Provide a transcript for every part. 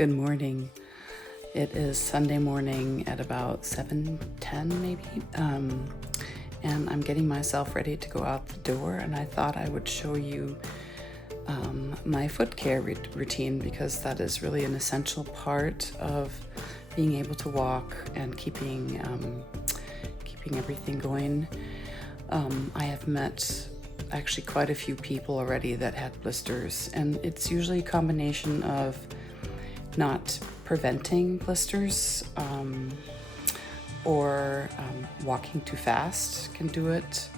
Good morning. It is Sunday morning at about 7:10 maybe, and I'm getting myself ready to go out the door, and I thought I would show you my foot care routine, because that is really an essential part of being able to walk and keeping everything going. I have met actually quite a few people already that had blisters, and it's usually a combination of not preventing blisters or walking too fast can do it,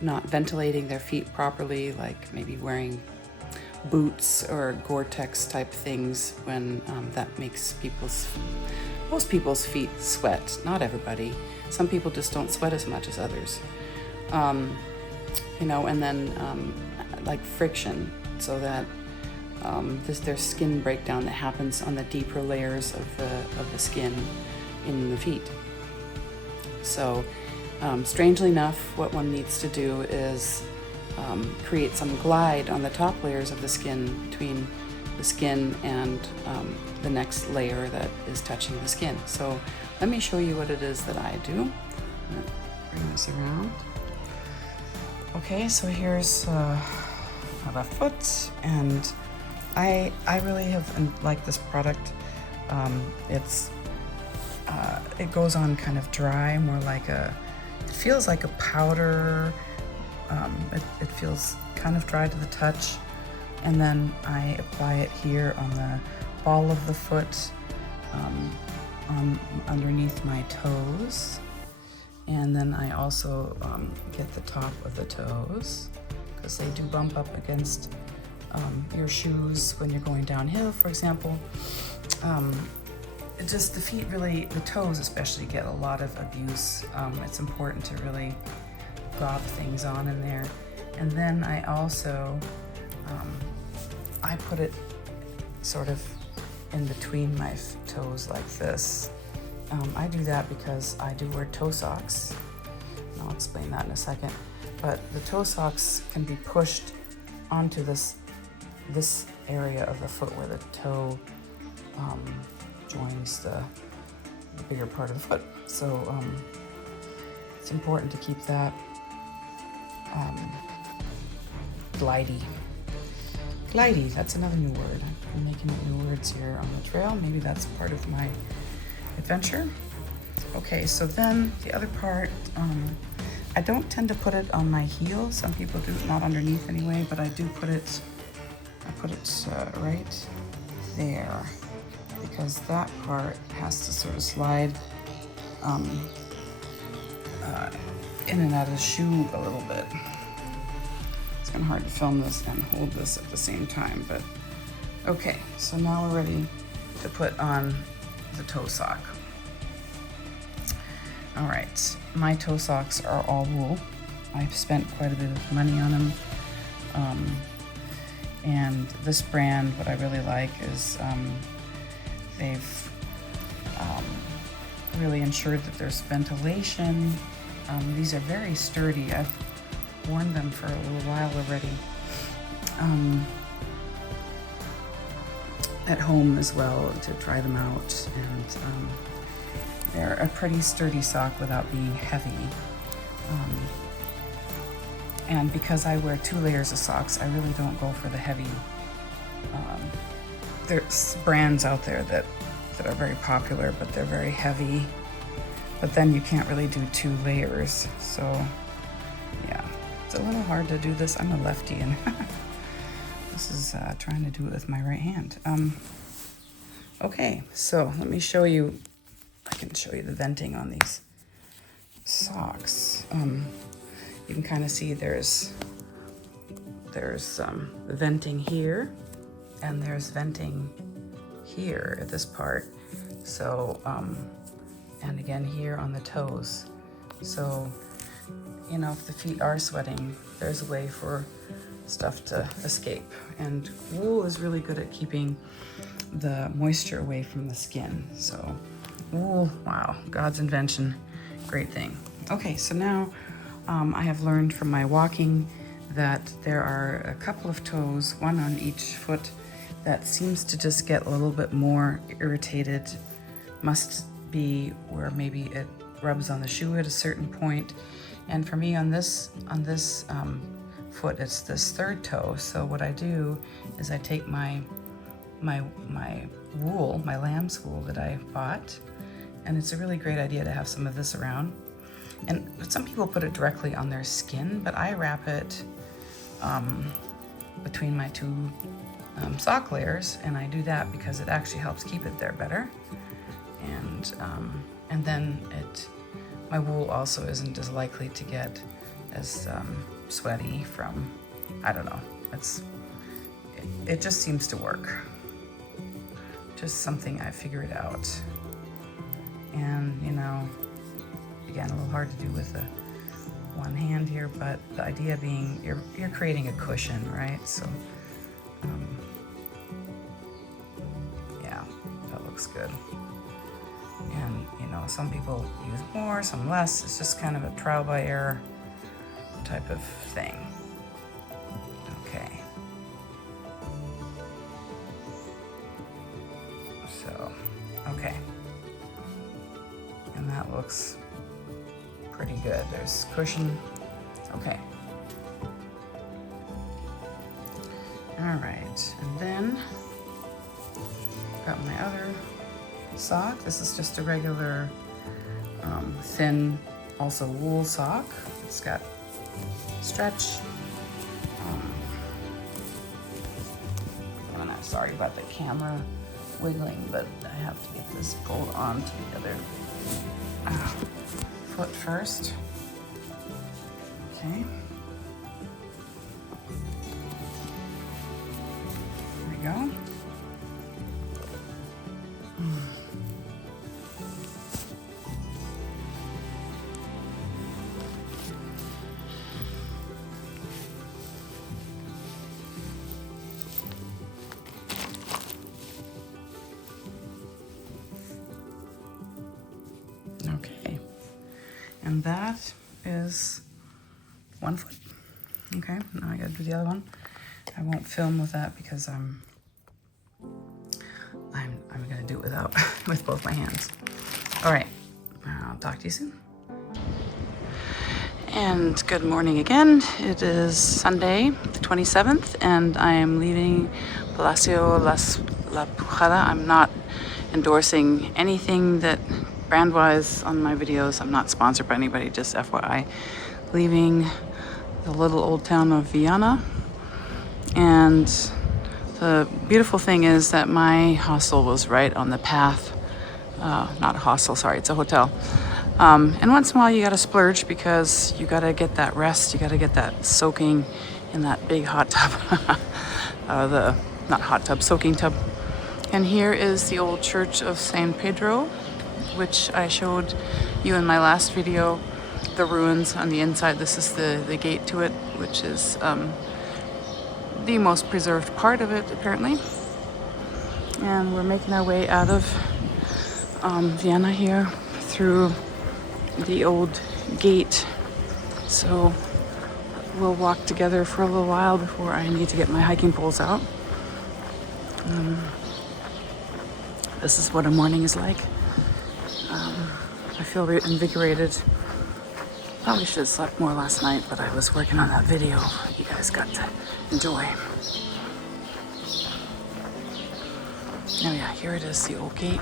not ventilating their feet properly, like maybe wearing boots or Gore-Tex type things when that makes most people's feet sweat. Not everybody. Some people just don't sweat as much as others. And then like friction, so that there's skin breakdown that happens on the deeper layers of the skin in the feet. So strangely enough, what one needs to do is create some glide on the top layers of the skin, between the skin and the next layer that is touching the skin. So let me show you what it is that I do. Bring this around. Okay, so here's my left foot, and I really have liked this product. It goes on kind of dry, more like it feels like a powder. It feels kind of dry to the touch, and then I apply it here on the ball of the foot, underneath my toes, and then I also get the top of the toes, because they do bump up against your shoes when you're going downhill, for example. The feet really, the toes especially, get a lot of abuse. It's important to really gob things on in there. And then I also, I put it sort of in between my toes like this. I do that because I do wear toe socks. I'll explain that in a second. But the toe socks can be pushed onto this area of the foot where the toe joins the bigger part of the foot. So it's important to keep that glidey. Glidey, that's another new word. I'm making up new words here on the trail. Maybe that's part of my adventure. Okay, so then the other part, I don't tend to put it on my heel. Some people do, not underneath anyway, but I do put it, right there, because that part has to sort of slide in and out of the shoe a little bit. It's kind of hard to film this and hold this at the same time, but okay, so now we're ready to put on the toe sock. All right, my toe socks are all wool. I've spent quite a bit of money on them. And this brand, what I really like is they've really ensured that there's ventilation. These are very sturdy. I've worn them for a little while already. At home as well, to try them out, and they're a pretty sturdy sock without being heavy. And because I wear 2 layers of socks, I really don't go for the heavy. There's brands out there that are very popular, but they're very heavy. But then you can't really do 2 layers. So yeah, it's a little hard to do this. I'm a lefty, and this is trying to do it with my right hand. Okay, so let me show you. I can show you the venting on these socks. You can kind of see there's venting here, and there's venting here at this part. So, and again here on the toes. So, if the feet are sweating, there's a way for stuff to escape. And wool is really good at keeping the moisture away from the skin. So wool, wow, God's invention, great thing. Okay, so now I have learned from my walking that there are a couple of toes, one on each foot, that seems to just get a little bit more irritated. Must be where maybe it rubs on the shoe at a certain point. And for me on this foot, it's this third toe. So what I do is I take my wool, my lamb's wool that I bought, and it's a really great idea to have some of this around. And some people put it directly on their skin, but I wrap it between my two sock layers, and I do that because it actually helps keep it there better. And then my wool also isn't as likely to get as sweaty from, I don't know, it just seems to work. Just something I figured out. And you know, again, a little hard to do with the one hand here, but the idea being you're creating a cushion, right? So yeah, that looks good. And you know, some people use more, some less. It's just kind of a trial by error type of thing. Okay. So, okay. And that looks pretty good. There's cushion. Okay. All right, and then got my other sock. This is just a regular thin, also wool sock. It's got stretch. I'm sorry about the camera wiggling, but I have to get this pulled onto the other foot first. Okay. There we go. Okay, and that is one foot. Okay, now I gotta do the other one. I won't film with that because I'm gonna do it without with both my hands. All right, I'll talk to you soon. And good morning again. It is Sunday, the 27th, and I am leaving Palacio La Pujada. I'm not endorsing anything that brand-wise on my videos. I'm not sponsored by anybody, just FYI. Leaving the little old town of Viana. And the beautiful thing is that my hostel was right on the path. Not a hostel, sorry, it's a hotel. And once in a while you gotta splurge because you gotta get that rest, you gotta get that soaking in that big hot tub. Not hot tub, soaking tub. And here is the old church of San Pedro, which I showed you in my last video, the ruins on the inside. This is the gate to it, which is the most preserved part of it, apparently. And we're making our way out of Viana here through the old gate. So we'll walk together for a little while before I need to get my hiking poles out. This is what a morning is like. I feel invigorated. Probably should have slept more last night, but I was working on that video you guys got to enjoy. Oh yeah, here it is, the old gate.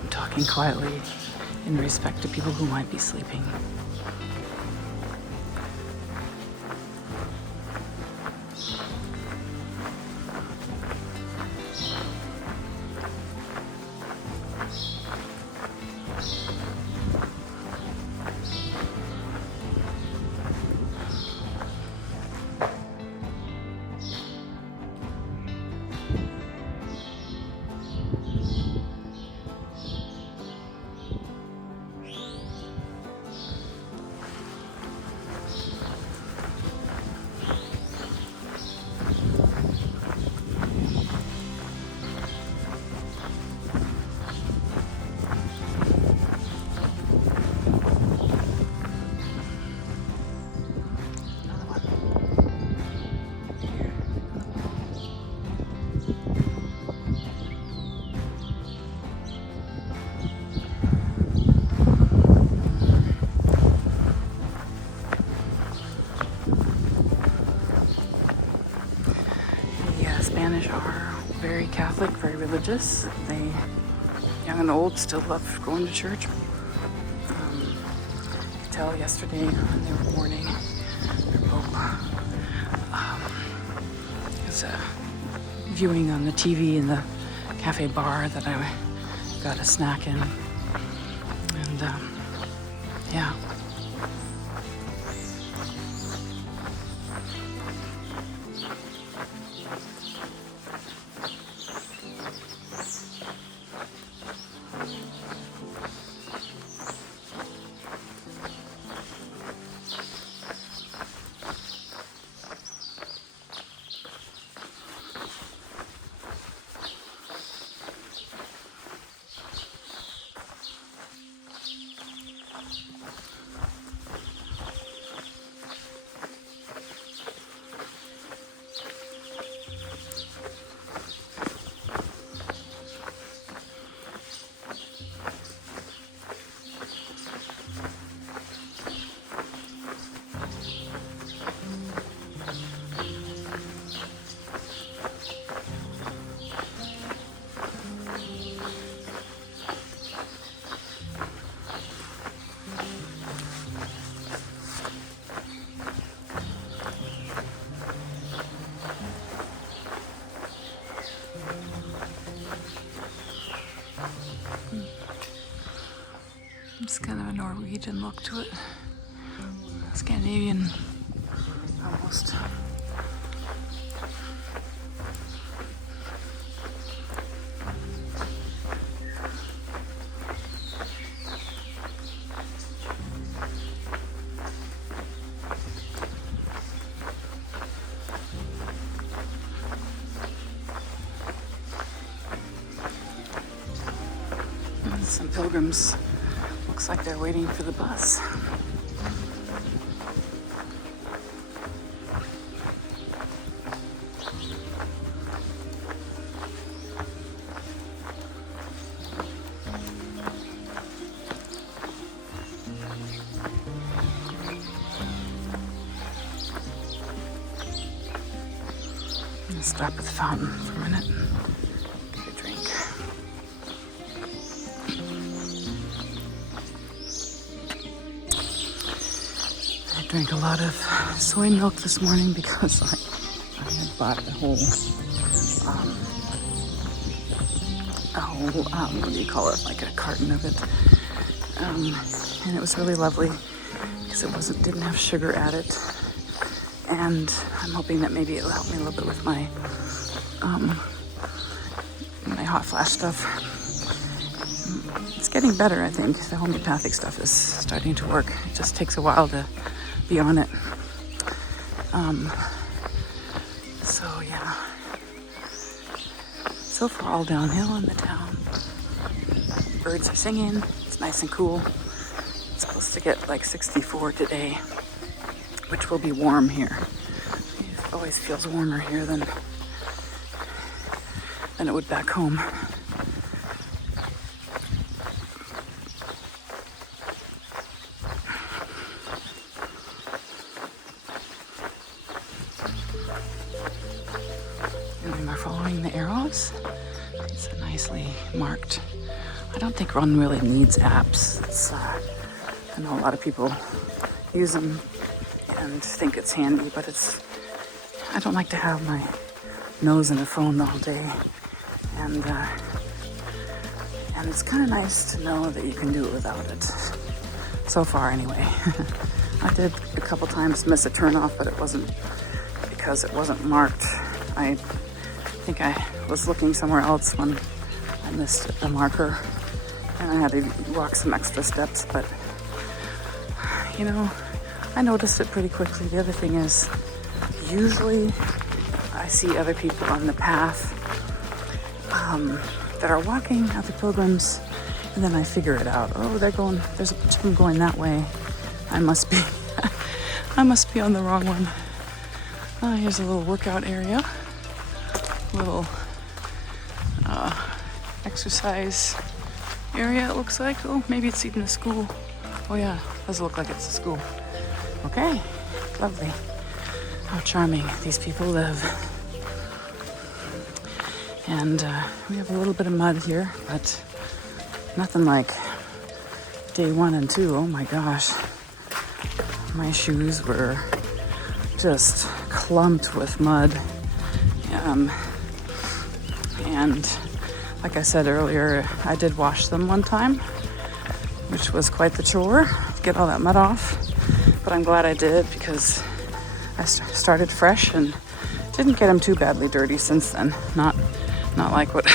I'm talking quietly in respect to people who might be sleeping. religious. They, young and old, still love going to church. You could tell yesterday when they were mourning their Pope. There's a viewing on the TV in the cafe bar that I got a snack in. And yeah. It's kind of a Norwegian look to it. Scandinavian, almost. And some pilgrims. Looks like they're waiting for the bus. I'm gonna stop at the fountain for a minute and get a drink. I drank a lot of soy milk this morning because I had bought a whole, what do you call it? Like a carton of it. And it was really lovely because it didn't have sugar added. And I'm hoping that maybe it'll help me a little bit with my my hot flash stuff. It's getting better, I think. The homeopathic stuff is starting to work. It just takes a while to be on it. So yeah. So far all downhill in the town. Birds are singing. It's nice and cool. It's supposed to get like 64 today, which will be warm here. It always feels warmer here than it would back home. And we're following the arrows. It's a nicely marked. I don't think one really needs apps. I know a lot of people use them and think it's handy, but I don't like to have my nose in a phone all day. And it's kind of nice to know that you can do it without it. So far, anyway. I did a couple times miss a turnoff, but it wasn't because it wasn't marked. I think I was looking somewhere else when I missed the marker, and I had to walk some extra steps, but you know, I noticed it pretty quickly. The other thing is, usually I see other people on the path that are walking, other pilgrims, and then I figure it out. Oh, there's a bunch of them going that way. I must be on the wrong one. Here's a little workout area. Little exercise area, it looks like. Oh, maybe it's even a school. Oh yeah, does look like it's a school. Okay, lovely. How charming these people live. And we have a little bit of mud here, but nothing like day 1 and 2. Oh my gosh. My shoes were just clumped with mud. And like I said earlier, I did wash them one time, which was quite the chore to get all that mud off. But I'm glad I did, because I started fresh and didn't get them too badly dirty since then. Not like what.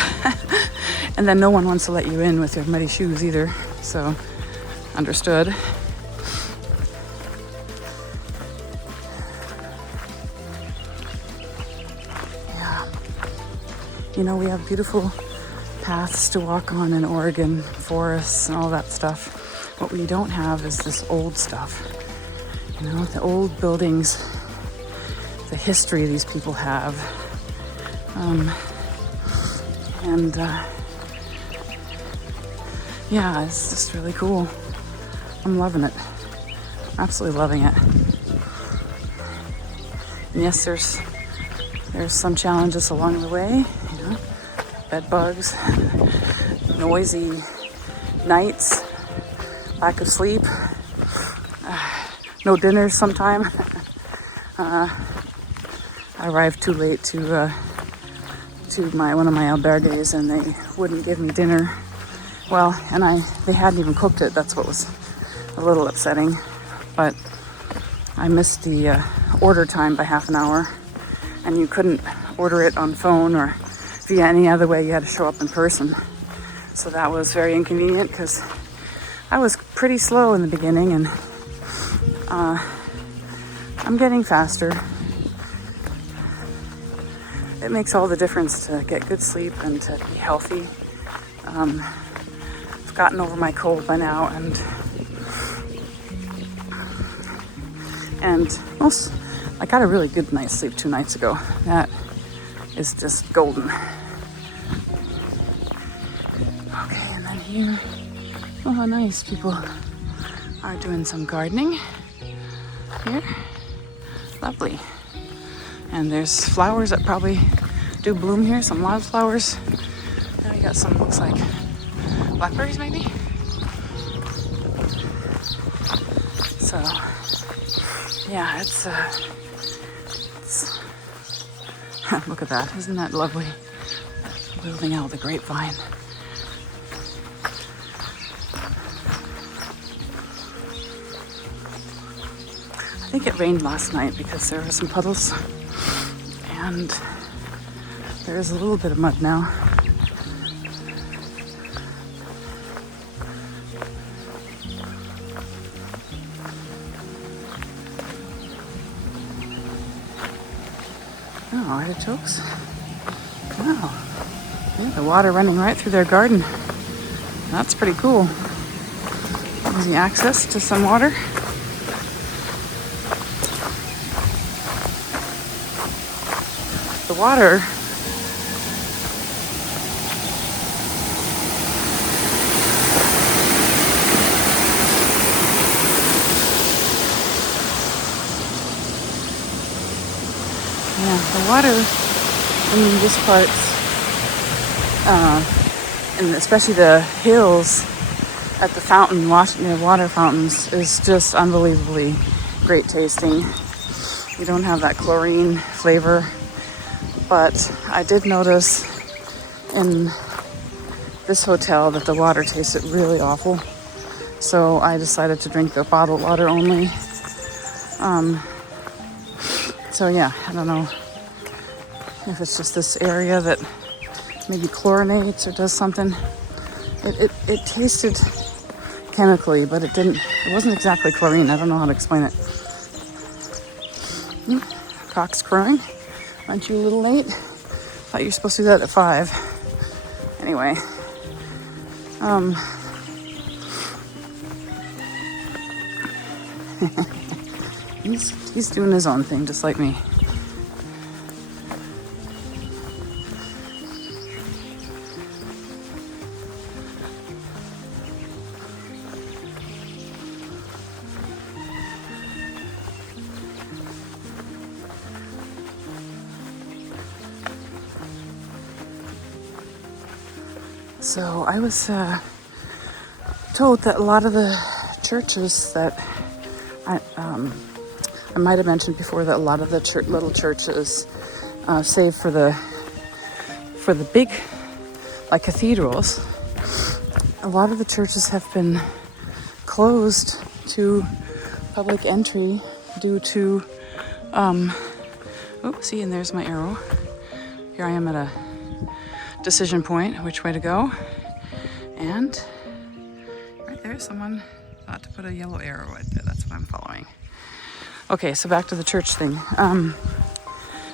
And then no one wants to let you in with your muddy shoes either. So understood. Yeah. You know, we have beautiful paths to walk on in Oregon, forests and all that stuff. What we don't have is this old stuff. You know, the old buildings, the history these people have. Yeah, it's just really cool. I'm loving it. Absolutely loving it. And yes, there's some challenges along the way, you know, bed bugs, noisy nights, lack of sleep, no dinners sometime. I arrived too late to one of my albergues, and they wouldn't give me dinner. Well, and they hadn't even cooked it. That's what was a little upsetting. But I missed the order time by half an hour, and you couldn't order it on phone or via any other way. You had to show up in person. So that was very inconvenient, because I was pretty slow in the beginning, and I'm getting faster. It makes all the difference to get good sleep and to be healthy. I've gotten over my cold by now, and I got a really good night's sleep 2 nights ago. That is just golden. Okay, and then here, oh how nice, people are doing some gardening here. Lovely. And there's flowers that probably do bloom here, some wildflowers. Now we got some, looks like blackberries maybe. So yeah, it's look at that, isn't that lovely? Building out the grapevine. I think it rained last night because there were some puddles, and there's a little bit of mud now. Oh, artichokes. Wow. Yeah, the water running right through their garden. That's pretty cool. Easy access to some water. The water in this part, and especially the hills at the fountain, watching the water fountains, is just unbelievably great tasting. You don't have that chlorine flavor, but I did notice in this hotel that the water tasted really awful. So I decided to drink the bottled water only. So yeah, I don't know if it's just this area that maybe chlorinates or does something. It tasted chemically, but it wasn't exactly chlorine. I don't know how to explain it. Cock's crowing. Aren't you a little late? Thought you were supposed to do that at 5. Anyway. He's doing his own thing, just like me. So I was told that a lot of the churches that I might have mentioned before, that a lot of the little churches, save for the big, like cathedrals, a lot of the churches have been closed to public entry due to see, and there's my arrow. Here I am at a decision point, which way to go. And right there, someone thought to put a yellow arrow right there. That's what I'm following. Okay, so back to the church thing.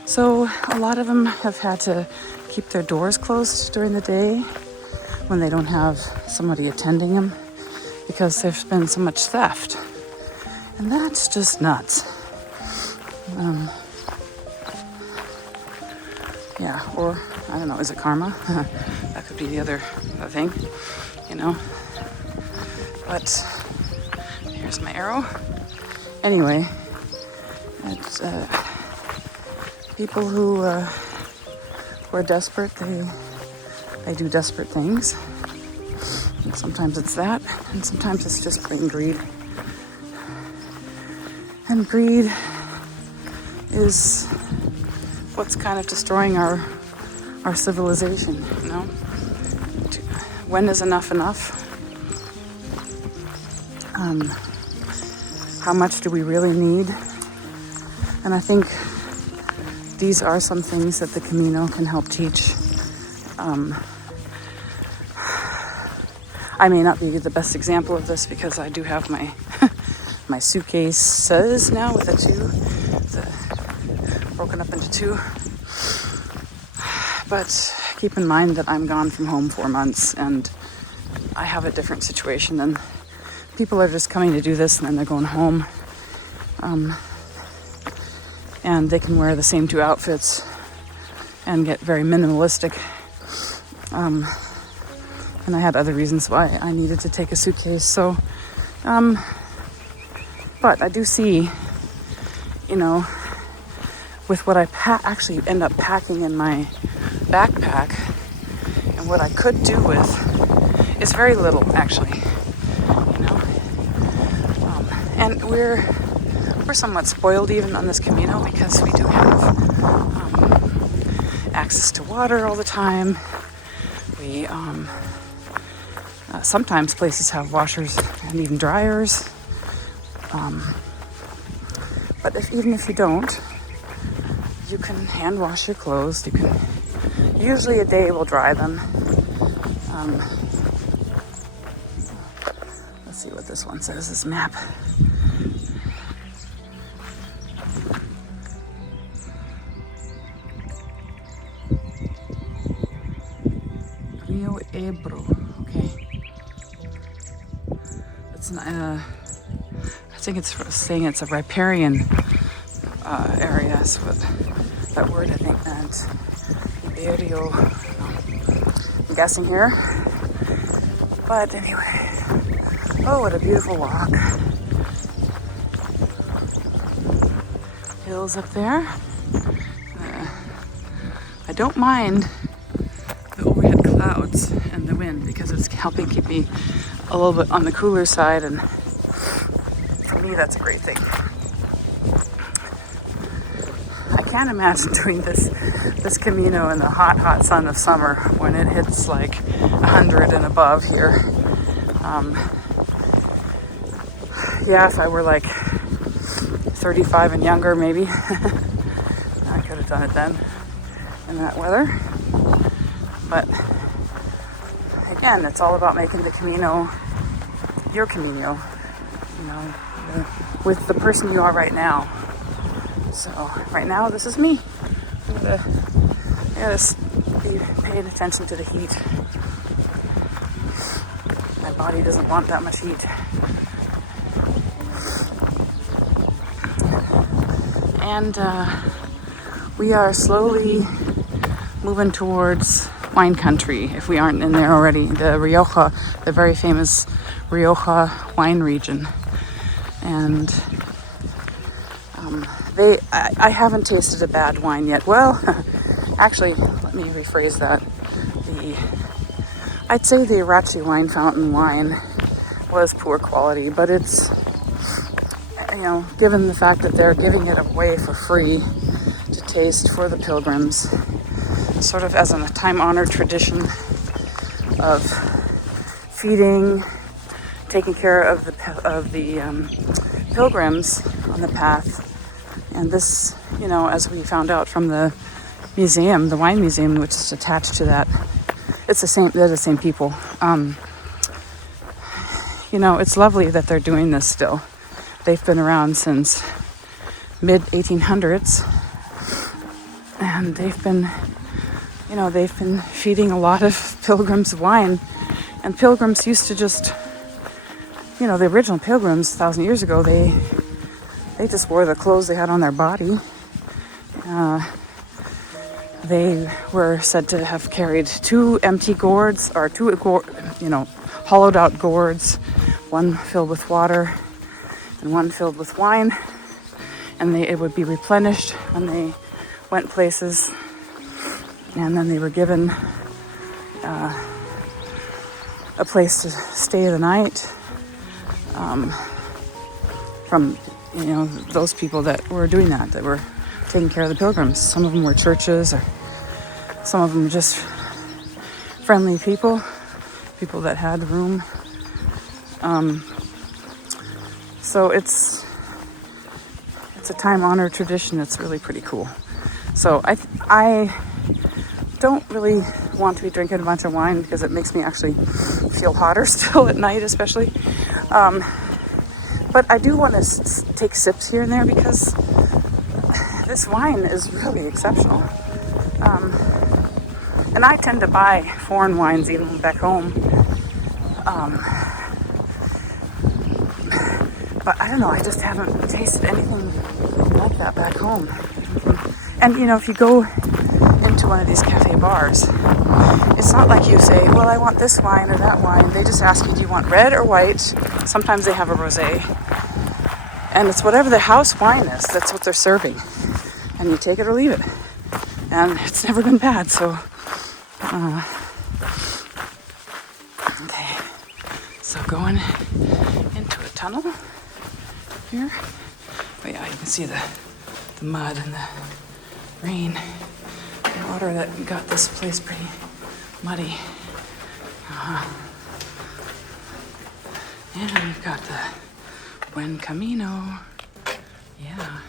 So a lot of them have had to keep their doors closed during the day when they don't have somebody attending them, because there's been so much theft. And that's just nuts. Yeah, or I don't know, is it karma? That could be the other thing, you know. But here's my arrow. Anyway, it's people who are desperate, they do desperate things. And sometimes it's that, and sometimes it's just plain greed. And greed is what's kind of destroying our civilization, you know? When is enough enough? How much do we really need? And I think these are some things that the Camino can help teach. I may not be the best example of this because I do have my my suitcases now with broken up into two. But keep in mind that I'm gone from home 4 months, and I have a different situation, and people are just coming to do this and then they're going home. And they can wear the same 2 outfits and get very minimalistic. And I had other reasons why I needed to take a suitcase. So, but I do see, you know, with what I actually end up packing in my backpack, and what I could do with is very little, actually, you know. And we're somewhat spoiled even on this Camino, because we do have access to water all the time. We sometimes places have washers and even dryers. But even if you don't, you can hand wash your clothes. You can, usually a day will dry them. Let's see what this one says, this map. Rio Ebro, okay. It's not, I think it's saying it's a riparian area, so that word, I think, that's Iberio, I'm guessing here. But anyway, oh, what a beautiful walk. Hills up there. I don't mind the overhead clouds and the wind, because it's helping keep me a little bit on the cooler side, and for me that's a great thing. I can't imagine doing this Camino in the hot sun of summer when it hits like 100 and above here. Yeah, if I were like 35 and younger, maybe I could have done it then in that weather. But again, it's all about making the Camino your Camino, you know, with the person you are right now. So right now, this is me. I gotta be paying attention to the heat. My body doesn't want that much heat. And we are slowly moving towards wine country, if we aren't in there already. The Rioja, the very famous Rioja wine region. And I haven't tasted a bad wine yet. Well, actually, let me rephrase that. I'd say the Irache wine fountain wine was poor quality, but it's, given the fact that they're giving it away for free to taste for the pilgrims, sort of as a time-honored tradition of feeding, taking care of the pilgrims on the path. And this, as we found out from the museum, the wine museum, which is attached to that, they're the same people. It's lovely that they're doing this still. They've been around since mid-1800s, and they've been feeding a lot of pilgrims wine. And pilgrims used to just, the original pilgrims 1,000 years ago, they just wore the clothes they had on their body. They were said to have carried 2 empty gourds, or 2 hollowed out gourds, one filled with water and one filled with wine, and it would be replenished when they went places, and then they were given a place to stay the night from those people that were doing that were taking care of the pilgrims. Some of them were churches, or some of them just friendly people that had room. So it's a time-honored tradition. It's really pretty cool. So I don't really want to be drinking a bunch of wine because it makes me actually feel hotter still at night, especially. But I do want to take sips here and there because this wine is really exceptional. And I tend to buy foreign wines even back home. But I don't know, I just haven't tasted anything like that back home. And if you go into one of these cafe bars, it's not like you say, well, I want this wine or that wine. They just ask you, do you want red or white? Sometimes they have a rosé. And it's whatever the house wine is, that's what they're serving. And you take it or leave it. And it's never been bad, so... Okay, so going into a tunnel here. Oh yeah, you can see the mud and the rain and water that got this place pretty muddy. And we've got the Buen Camino. Yeah.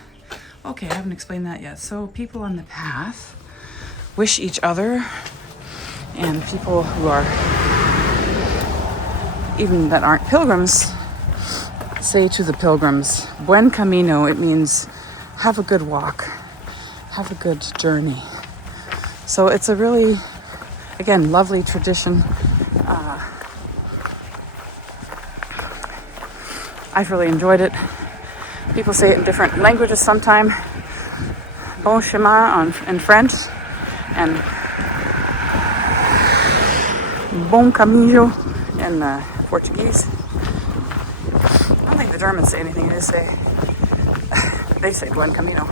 Okay, I haven't explained that yet. So people on the path wish each other, and people who are, even that aren't pilgrims, say to the pilgrims, Buen Camino. It means have a good walk, have a good journey. So it's a really, again, lovely tradition. I've really enjoyed it. People say it in different languages sometime. Bon chemin in French, and Bom Caminho in Portuguese. I don't think the Germans say anything. They say Buen Camino.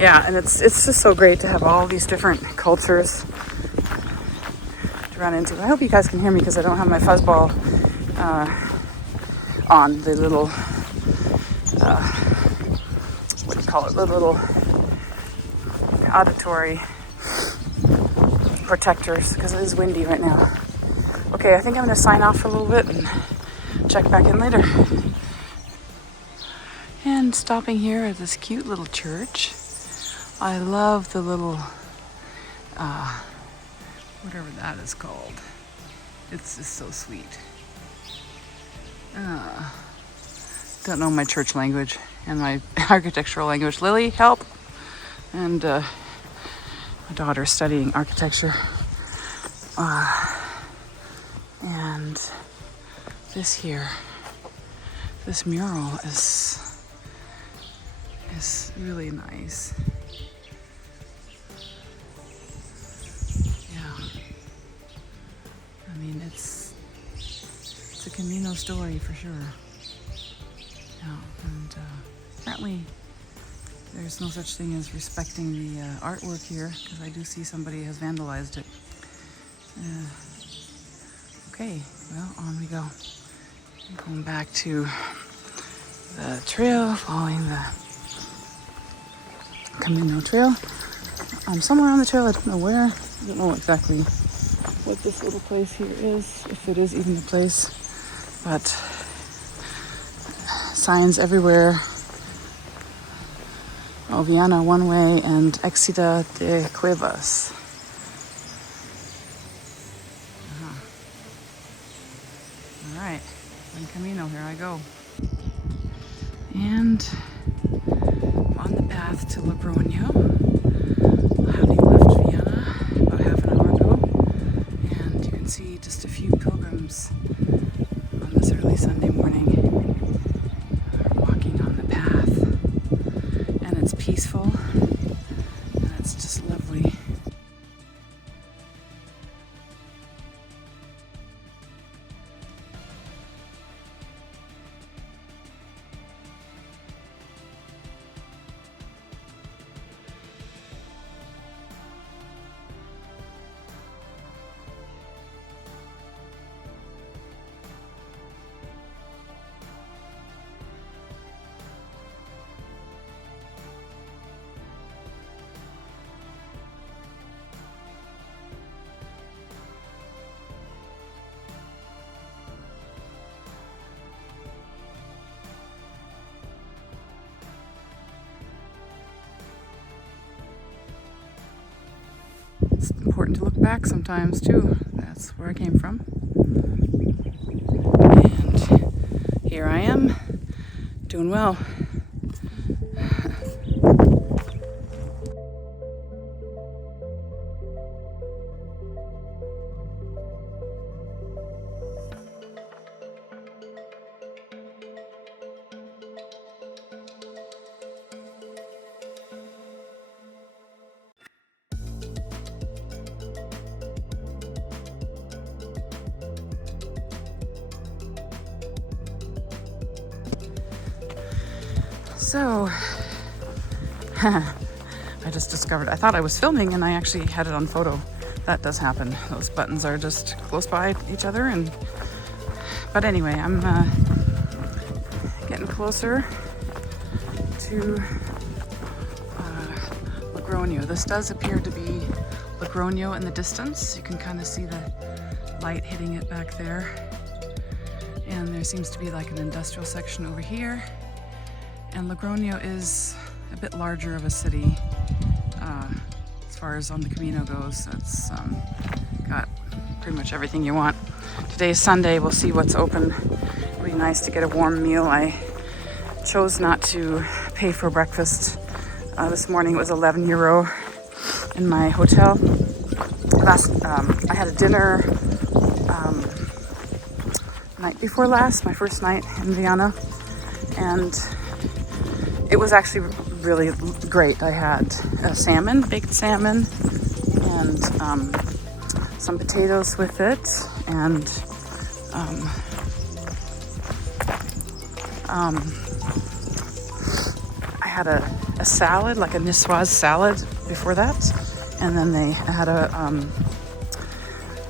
Yeah, and it's just so great to have all these different cultures to run into. I hope you guys can hear me because I don't have my fuzzball on, the little what do you call it? The little auditory protectors, because it is windy right now. Okay, I think I'm going to sign off for a little bit and check back in later. And stopping here at this cute little church. I love the little, whatever that is called. It's just so sweet. Don't know my church language and my architectural language. Lily, help! And my daughter's studying architecture. And this mural is really nice. Yeah. I mean, it's a Camino story for sure. Yeah, and apparently there's no such thing as respecting the artwork here, because I do see somebody has vandalized it. Okay, well, on we go. Going back to the trail, following the Camino trail. I'm somewhere on the trail, I don't know where. I don't know exactly what this little place here is, if it is even a place, but signs everywhere. Oh, Viana one way and Exida de Cuevas. All right, in Camino, here I go. And I'm on the path to Logroño, having left Viana about half an hour ago. And you can see just a few pilgrims on this early Sunday morning walking on the path. And it's peaceful, and it's just lovely. It's important to look back sometimes too. That's where I came from. And here I am, doing well. So, I just discovered, I thought I was filming and I actually had it on photo. That does happen. Those buttons are just close by each other. But anyway, I'm getting closer to Logroño. This does appear to be Logroño in the distance. You can kind of see the light hitting it back there. And there seems to be like an industrial section over here. And Logroño is a bit larger of a city as far as on the Camino goes. It's got pretty much everything you want. Today's Sunday, we'll see what's open. It'll be nice to get a warm meal. I chose not to pay for breakfast. This morning it was €11 in my hotel. I had a dinner night before last, my first night in Viana, and it was actually really great. I had salmon, baked salmon, and some potatoes with it, and I had a salad, like a niçoise salad before that, and then I had a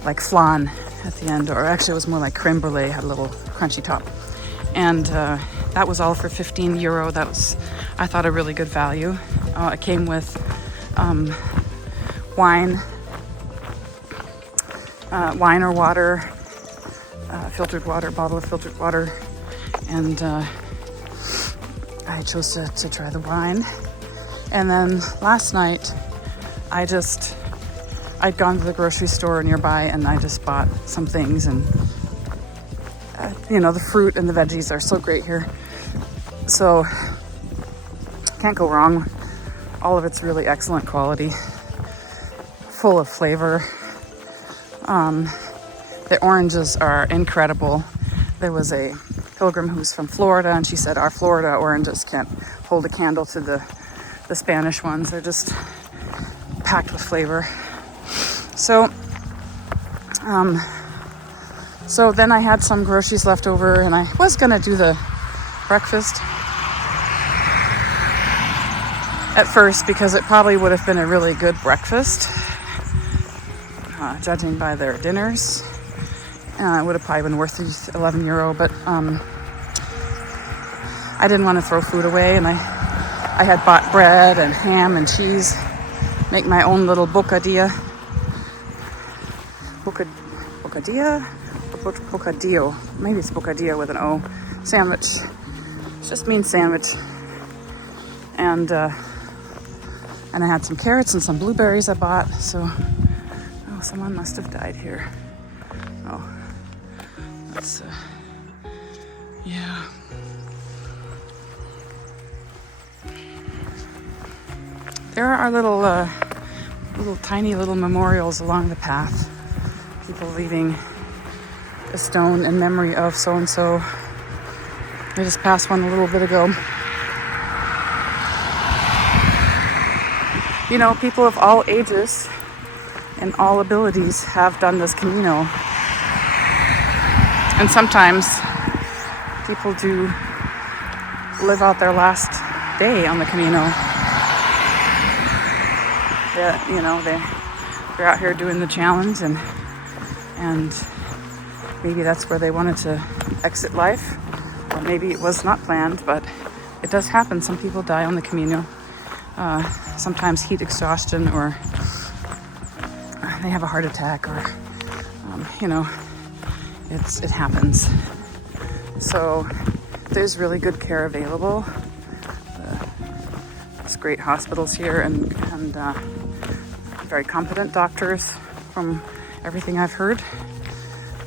like flan at the end, or actually it was more like creme brulee, had a little crunchy top, and that was all for €15. That was, I thought, a really good value. It came with wine or water, filtered water, bottle of filtered water, and I chose to try the wine. And then last night, I'd gone to the grocery store nearby and I just bought some things, and the fruit and the veggies are so great here. So can't go wrong. All of it's really excellent quality, full of flavor. The oranges are incredible. There was a pilgrim who's from Florida, and she said our Florida oranges can't hold a candle to the Spanish ones. They're just packed with flavor. So then I had some groceries left over, and I was gonna do the breakfast at first because it probably would have been a really good breakfast. judging by their dinners. It would have probably been worth €11, but I didn't want to throw food away, and I had bought bread and ham and cheese, make my own little bocadillo. Bocadillo? Bocadillo. Maybe it's bocadillo with an O. Sandwich. It just means sandwich. And I had some carrots and some blueberries I bought. So, oh, someone must have died here. Oh, that's, yeah. There are little tiny little memorials along the path. People leaving a stone in memory of so-and-so. I just passed one a little bit ago. You know, people of all ages and all abilities have done this Camino. And sometimes people do live out their last day on the Camino. You know, they're out here doing the challenge, and maybe that's where they wanted to exit life, or maybe it was not planned, but it does happen. Some people die on the Camino. Sometimes heat exhaustion, or they have a heart attack, or you know, it happens. So there's really good care available. There's great hospitals here, and very competent doctors from everything I've heard.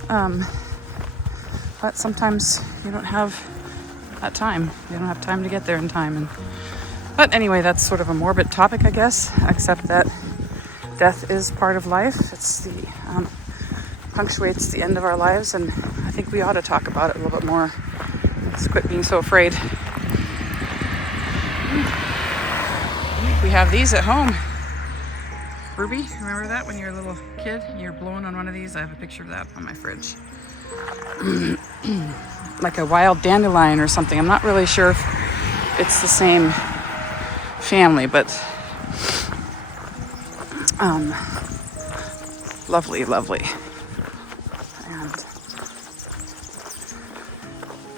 But sometimes you don't have that time. You don't have time to get there in time. But anyway, that's sort of a morbid topic, I guess, except that death is part of life. It's punctuates the end of our lives, and I think we ought to talk about it a little bit more. Let's quit being so afraid. We have these at home. Ruby, remember that when you were a little kid? You were blowing on one of these? I have a picture of that on my fridge. Like a wild dandelion or something. I'm not really sure if it's the same family, but lovely, lovely. And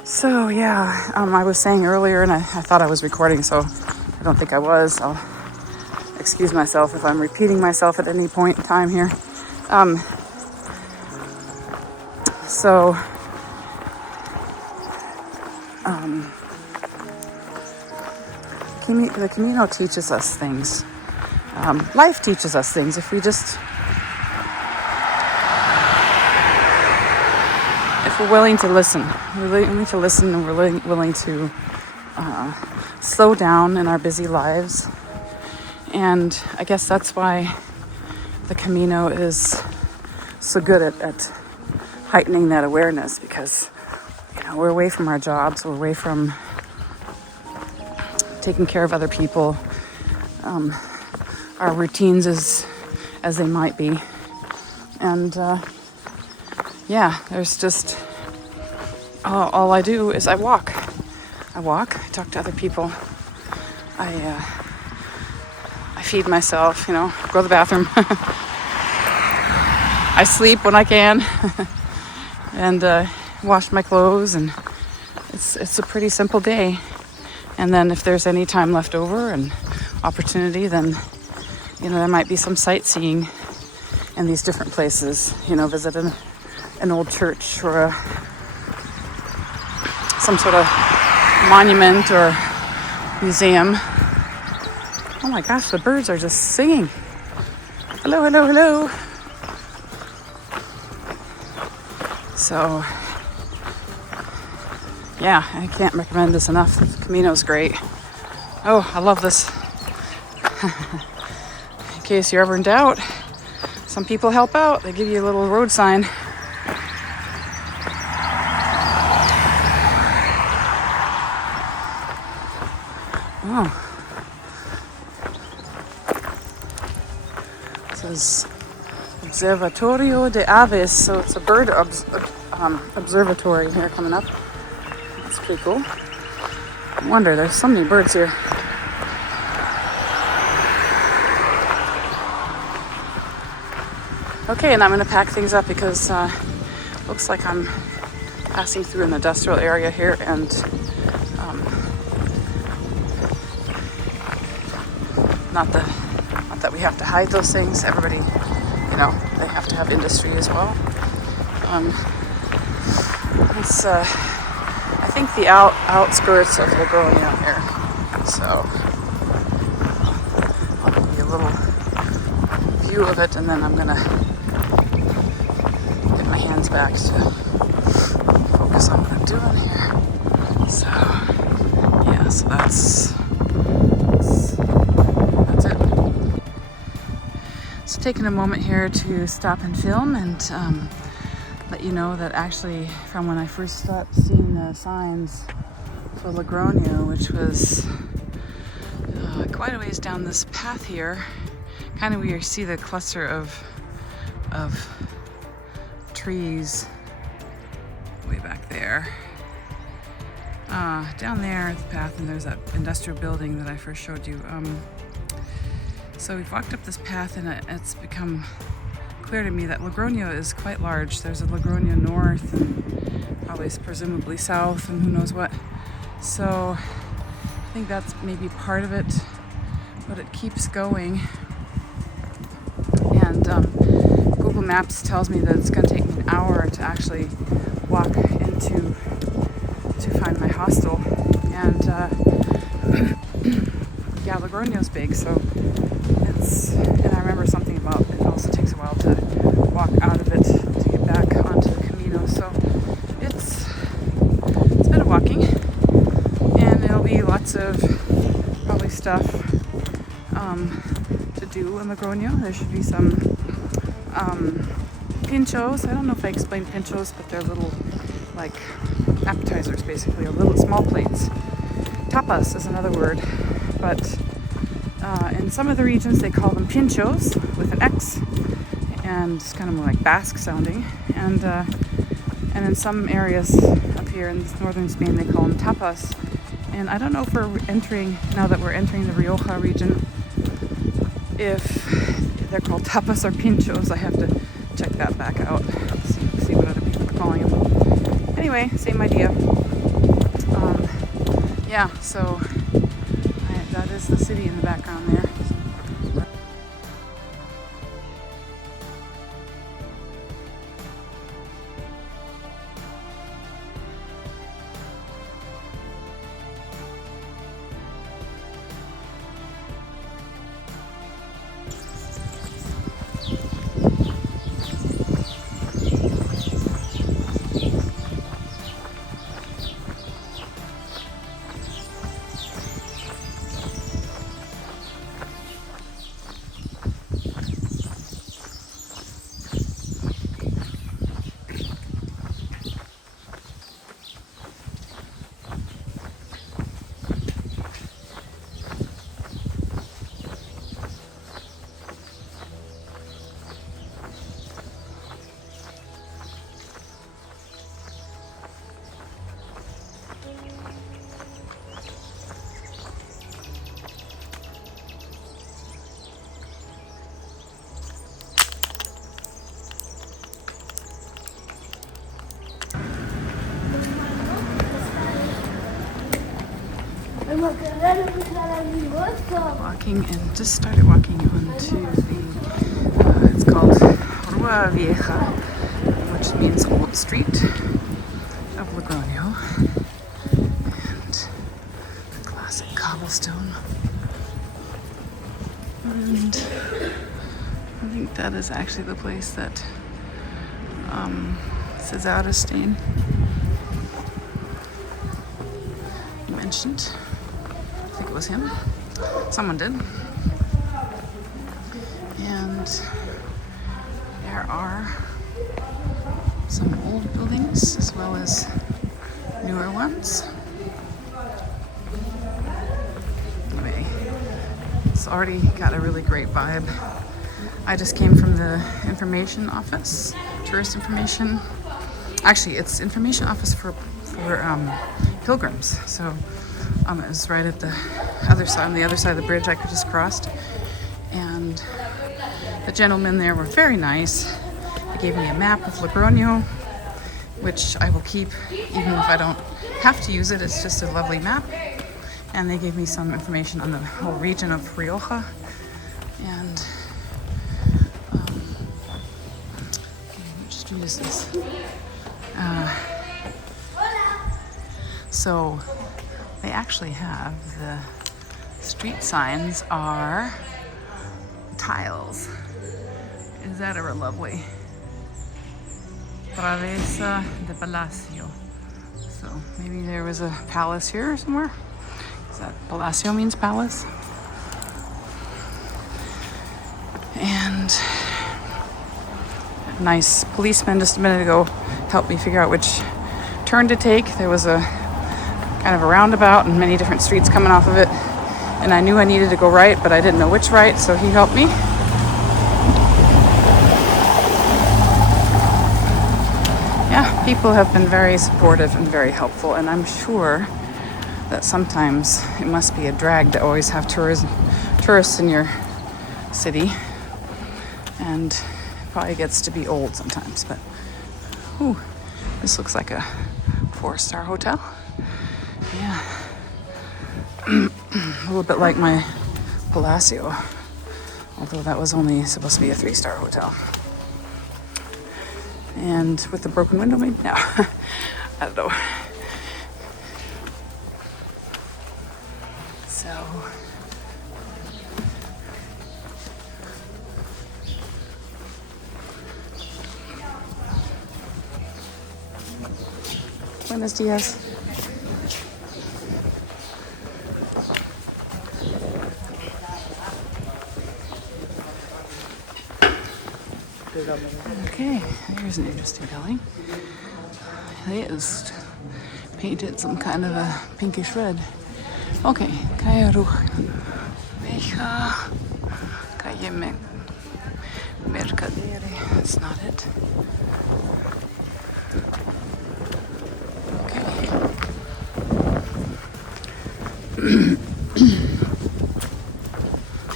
so, yeah, I was saying earlier, and I thought I was recording, so I don't think I was. I'll excuse myself if I'm repeating myself at any point in time here. The Camino teaches us things. Life teaches us things if we're willing to listen. We're willing to listen, and we're willing to slow down in our busy lives. And I guess that's why the Camino is so good at heightening that awareness, because, you know, we're away from our jobs, we're away from taking care of other people, our routines as they might be. And there's just all I do is I walk, I talk to other people, I feed myself, you know, go to the bathroom. I sleep when I can, and wash my clothes, and it's a pretty simple day. And then if there's any time left over and opportunity, then, you know, there might be some sightseeing in these different places, you know, visit an old church, or some sort of monument or museum. Oh my gosh, the birds are just singing. Hello, hello, hello. So, yeah, I can't recommend this enough. The Camino's great. Oh, I love this. In case you're ever in doubt, some people help out. They give you a little road sign. Oh. It says Observatorio de Aves, so it's a bird observatory here coming up. That's pretty cool. I wonder, there's so many birds here. Okay, and I'm gonna pack things up because looks like I'm passing through an industrial area here, and not that we have to hide those things. Everybody, you know, they have to have industry as well. It's I think the outskirts of Logroño here, so I'll give you a little view of it, and then I'm gonna get my hands back to focus on what I'm doing here. So yeah, so that's it. So taking a moment here to stop and film and let you know that actually from when I first started seeing the signs for Logroño, which was quite a ways down this path here, kind of where you see the cluster of trees way back there. Down there at the path, and there's that industrial building that I first showed you. So we've walked up this path, and it's become clear to me that Logroño is quite large. There's a Logroño north and probably presumably south and who knows what. So I think that's maybe part of it, but it keeps going. And Google Maps tells me that it's going to take me an hour to actually walk to find my hostel. And yeah, Logroño's big, so and I remember something about it also takes a while to walk out of it to get back onto the Camino. So it's a bit of walking, and there'll be lots of probably stuff to do in Logroño. There should be some pinchos. I don't know if I explained pinchos, but they're little like appetizers basically, or little small plates. Tapas is another word, but in some of the regions they call them pinchos with an X, and it's kind of more like Basque sounding, and in some areas up here in northern Spain they call them tapas. And I don't know if now that we're entering the Rioja region, if they're called tapas or pinchos. I have to check that back out, see what other people are calling them. Anyway, same idea. Yeah, so that is the city in the background there. Walking, and just started walking onto the, it's called Rua Vieja, which means Old Street of Logroño, and the classic cobblestone. And I think that is actually the place that Cesarestein mentioned. I think it was him. Someone did. And there are some old buildings as well as newer ones. Anyway, it's already got a really great vibe. I just came from the information office, tourist information. Actually, it's information office for pilgrims. So it was right at the other side, on the other side of the bridge I could just crossed. And The gentlemen there were very nice. They gave me a map of Logroño, which I will keep even if I don't have to use it. It's just a lovely map. And they gave me some information on the whole region of Rioja. And which street is this? So they actually have the street signs are tiles. Is that ever lovely? Travesa de Palacio. So maybe there was a palace here somewhere. Is that Palacio means palace? And a nice policeman just a minute ago helped me figure out which turn to take. There was a kind of a roundabout and many different streets coming off of it. And I knew I needed to go right, but I didn't know which right, so he helped me. Yeah, people have been very supportive and very helpful, and I'm sure that sometimes it must be a drag to always have tourists in your city, and it probably gets to be old sometimes, but ooh, this looks like a 4-star hotel. Yeah. A little bit like my Palacio, although that was only supposed to be a 3-star hotel. And with the broken window, maybe? No, I don't know. So, buenos días. Okay, here's an interesting building. It is painted some kind of a pinkish red. Okay, Calle Vieja, Calle Mercadere. That's not it. Okay.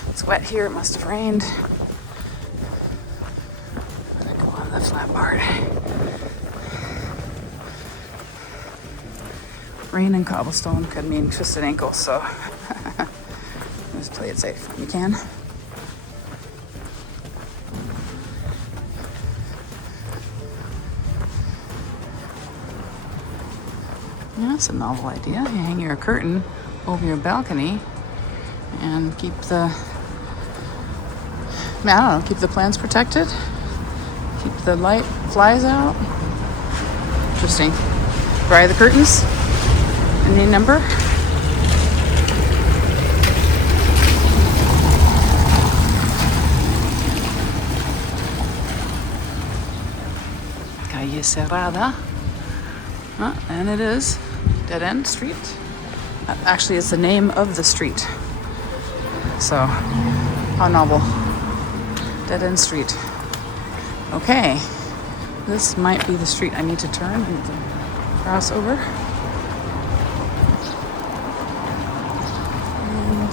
It's wet here. It must have rained. The flat part. Rain and cobblestone could mean twisted ankles, so just play it safe when you can. Yeah, that's a novel idea. You hang your curtain over your balcony and keep the, I don't know, keep the plants protected. Keep the light flies out. Interesting. Dry the curtains. Any number? Calle Cerrada. And it is Dead End Street. Actually, it's the name of the street. So, how novel. Dead End Street. Okay, this might be the street I need to turn. I need to cross over. And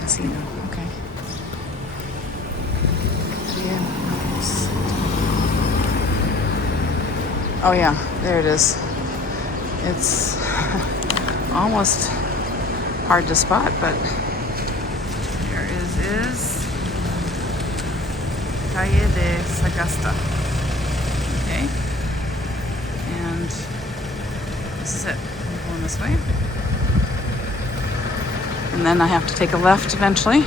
casino, okay. Oh yeah, there it is. It's almost hard to spot, but is Calle de Sagasta. Okay. And this is it. I'm going this way. And then I have to take a left eventually.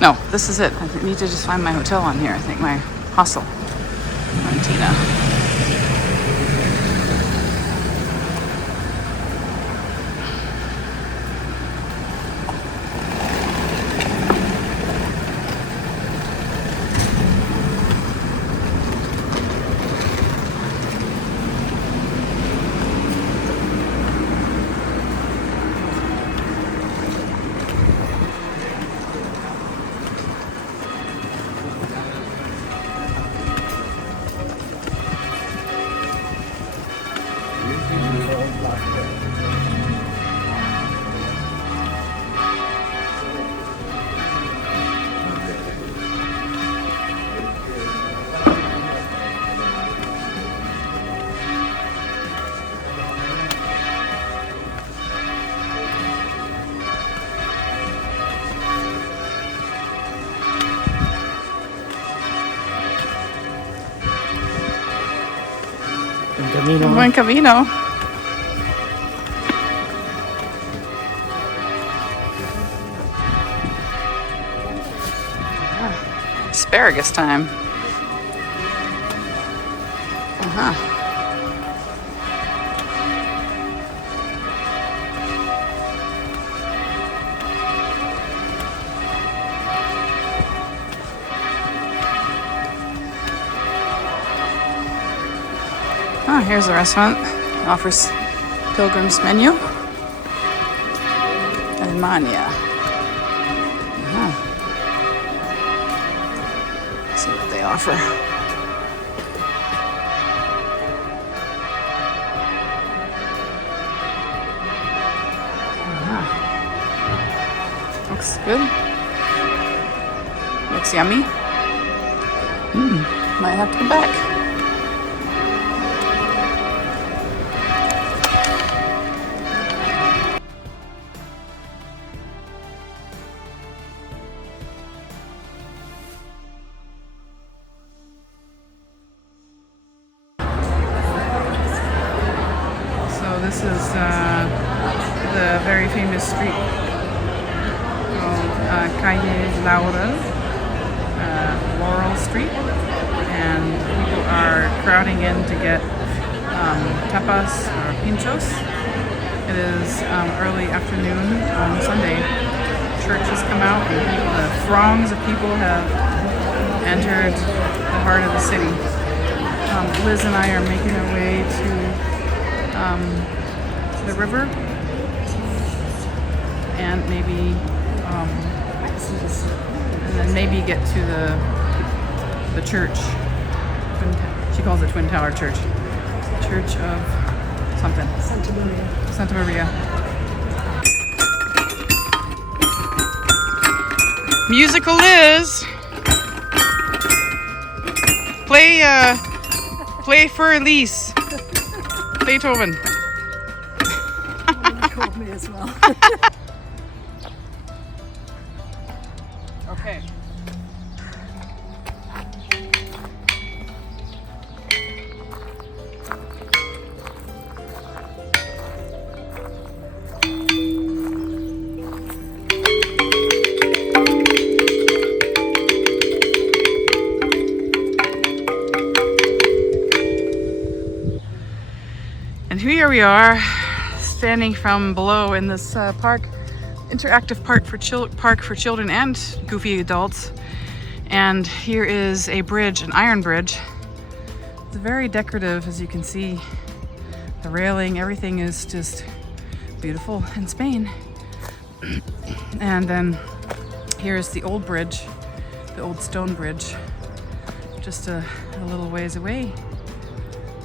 No, this is it. I need to just find my hotel on here. I think my hostel. Valentina. En camino. Buen camino. Asparagus time. Oh, here's a restaurant. Offers pilgrim's menu. Alemania. Let's see what they offer. Looks good. Looks yummy. Might have to come back. This is the very famous street called Calle Laurel Street, and people are crowding in to get tapas or pinchos. It is early afternoon on Sunday. Church has come out, and the throngs of people have entered the heart of the city. Liz and I are making our way to the river, and maybe get to the church. She calls it Twin Tower Church. Church of something. Santa Maria. Musical Liz. Play for Elise. Beethoven. He called me as well. Okay. And here we are, standing from below in this park, interactive park for children and goofy adults. And here is a bridge, an iron bridge. It's very decorative, as you can see. The railing, everything is just beautiful in Spain. And then here is the old bridge, the old stone bridge, just a little ways away.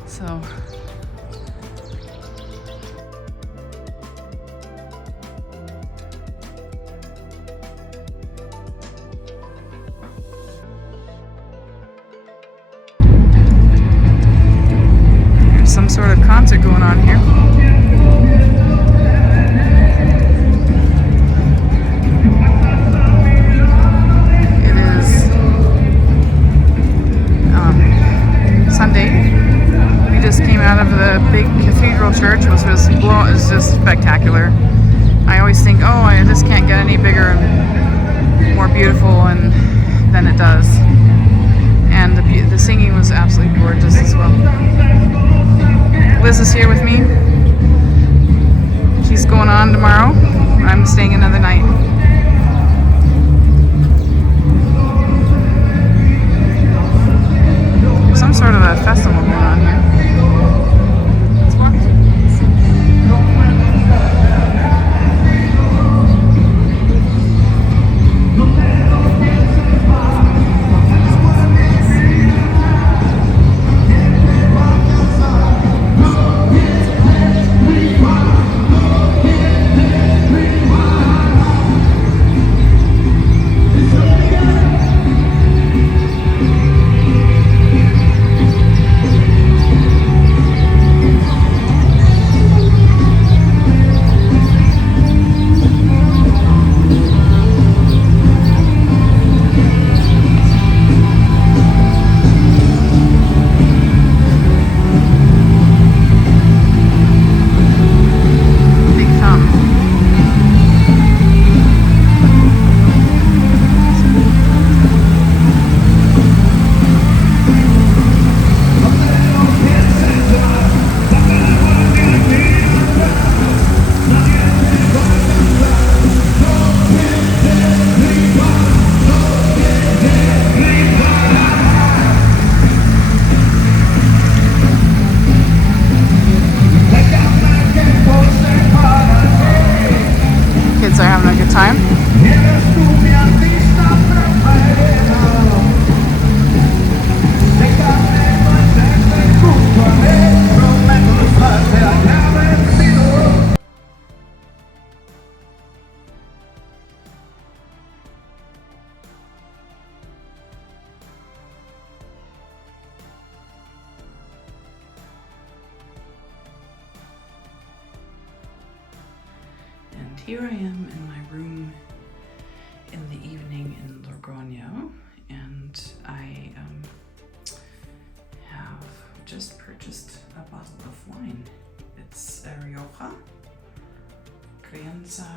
So some sort of concert going on here. It is Sunday. We just came out of the big cathedral church, which was just spectacular. I always think, oh, I just can't get any bigger and more beautiful than it does. And the singing was absolutely gorgeous as well. Liz is here with me. She's going on tomorrow. I'm staying another night. There's some sort of a festival going on here. Let's walk. time. And here I am in my room in the evening in Logroño, and I have just purchased a bottle of wine. It's a Rioja Crianza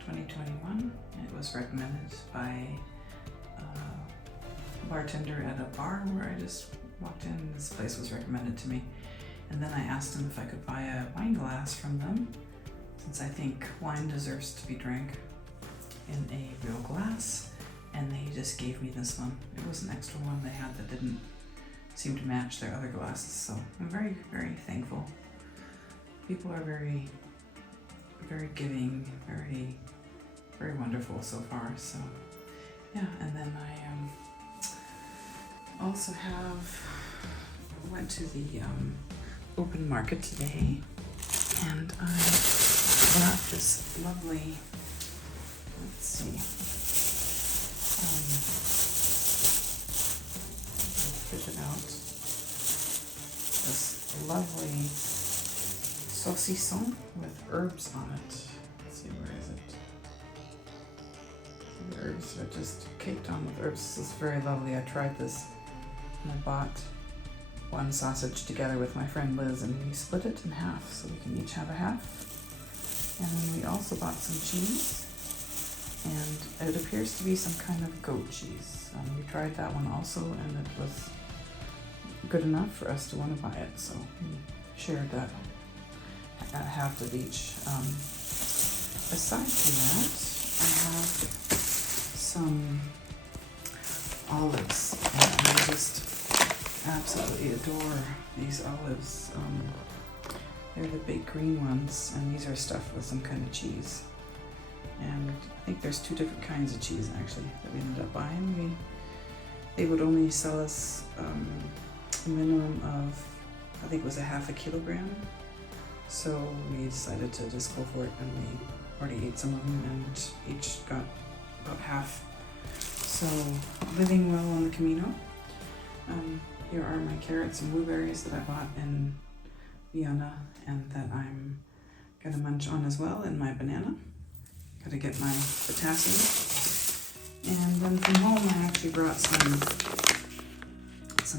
2021. It was recommended by a bartender at a bar where I just walked in. This place was recommended to me, and then I asked him if I could buy a wine glass from them, since I think wine deserves to be drank in a real glass, and they just gave me this one. It was an extra one they had that didn't seem to match their other glasses, so I'm very, very thankful. People are very, very giving, very, very wonderful so far, so yeah. And then I also went to the open market today, and I bought this lovely, let's see, I'll fit it out, this lovely saucisson with herbs on it. Let's see, where is it? The herbs are just caked on with herbs. This is very lovely. I tried this, and I bought one sausage together with my friend Liz, and we split it in half so we can each have a half. And then we also bought some cheese, and it appears to be some kind of goat cheese. We tried that one also, and it was good enough for us to want to buy it, so we shared that half of each. Aside from that, I have some olives, and I just absolutely adore these olives. They're the big green ones, and these are stuffed with some kind of cheese. And I think there's two different kinds of cheese actually that we ended up buying. They would only sell us a minimum of, I think it was a half a kilogram. So we decided to just go for it, and we already ate some of them and each got about half. So living well on the Camino. Here are my carrots and blueberries that I bought in Viana and that I'm gonna munch on as well, and my banana. Gotta get my potassium. And then from home I actually brought some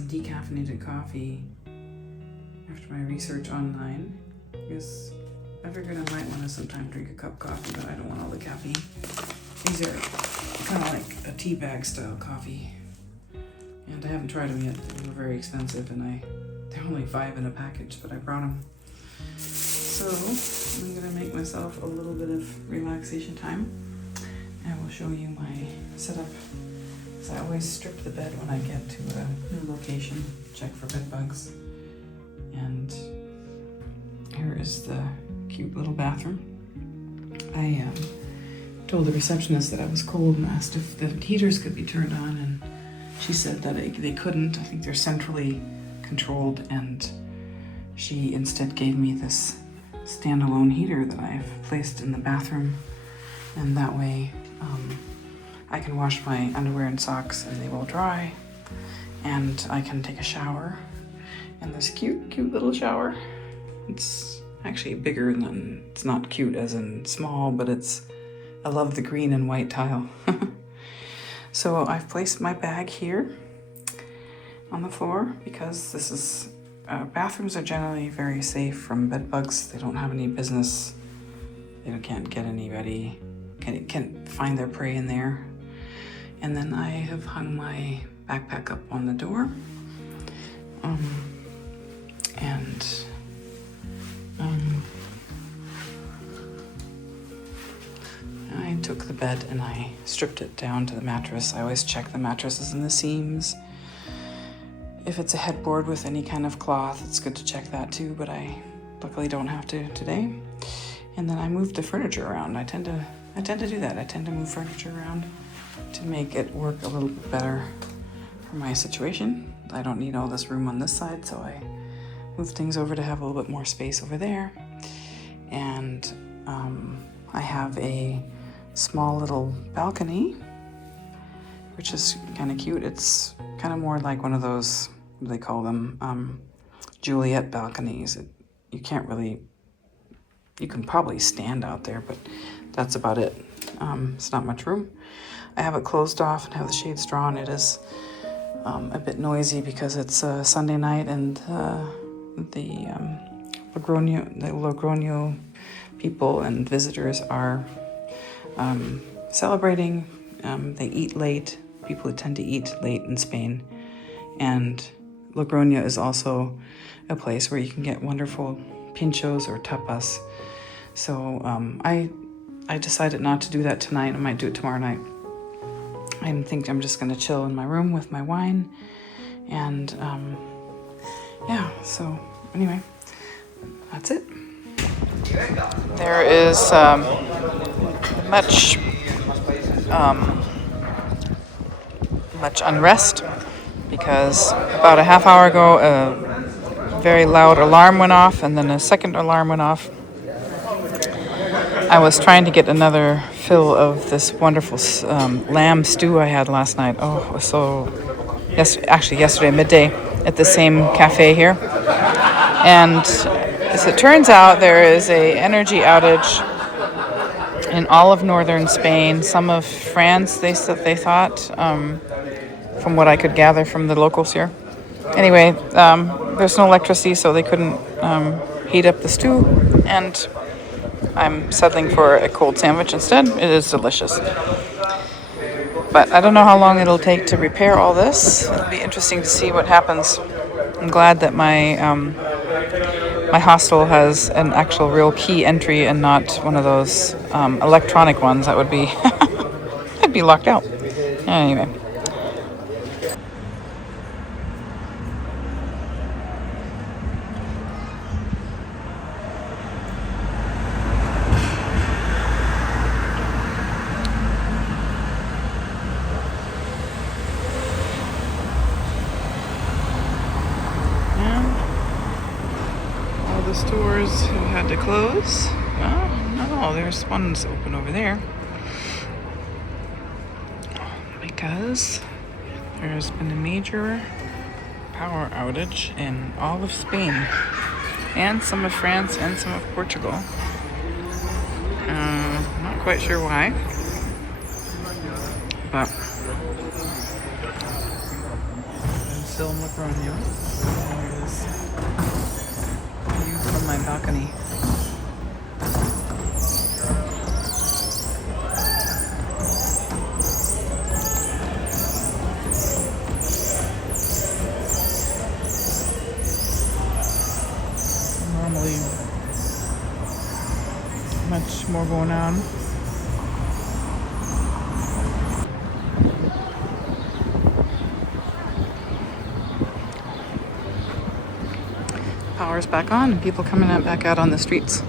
decaffeinated coffee after my research online, because I figured I might want to sometime drink a cup of coffee, but I don't want all the caffeine. These are kind of like a tea bag style coffee, and I haven't tried them yet. They were very expensive, and they're only 5 in a package, but I brought them. So I'm gonna make myself a little bit of relaxation time. I will show you my setup. So I always strip the bed when I get to a new location, check for bed bugs. And here is the cute little bathroom. I told the receptionist that I was cold and asked if the heaters could be turned on, and she said that they couldn't. I think they're centrally controlled, and she instead gave me this standalone heater that I've placed in the bathroom, and that way I can wash my underwear and socks and they will dry, and I can take a shower in this cute little shower. It's actually bigger than, it's not cute as in small, but I love the green and white tile. So I've placed my bag here on the floor because this is, bathrooms are generally very safe from bed bugs. They don't have any business. They can't get anybody, can't find their prey in there. And then I have hung my backpack up on the door. I took the bed and I stripped it down to the mattress. I always check the mattresses and the seams. If it's a headboard with any kind of cloth, it's good to check that too, but I luckily don't have to today. And then I moved the furniture around. I tend to do that. I tend to move furniture around to make it work a little bit better for my situation. I don't need all this room on this side, so I moved things over to have a little bit more space over there. And I have a small little balcony, which is kind of cute. It's kind of more like one of those, what do they call them? Juliet balconies. You can't really, you can probably stand out there, but that's about it. It's not much room. I have it closed off and have the shades drawn. It is a bit noisy because it's Sunday night and the Logroño people and visitors are celebrating. They eat late. People tend to eat late in Spain. And Logroño is also a place where you can get wonderful pinchos or tapas. So I decided not to do that tonight. I might do it tomorrow night. I think I'm just going to chill in my room with my wine. And yeah, so anyway, that's it. There is much unrest because about a half hour ago a very loud alarm went off and then a second alarm went off. I was trying to get another fill of this wonderful lamb stew I had last night. Oh, it was so... yesterday midday at the same cafe here. And as it turns out, there is a energy outage in all of northern Spain, some of France, they thought, from what I could gather from the locals here. Anyway, there's no electricity, so they couldn't heat up the stew, and I'm settling for a cold sandwich instead. It is delicious. But I don't know how long it'll take to repair all this. It'll be interesting to see what happens. I'm glad that my hostel has an actual real key entry and not one of those electronic ones that would be I'd be locked out. Anyway. The stores have had to close. Well, no, there's one's open over there because there's been a major power outage in all of Spain and some of France and some of Portugal. Not quite sure why, but I'm still in Logroño. From my balcony. Normally much more going on. Power's back on and people coming back out on the streets.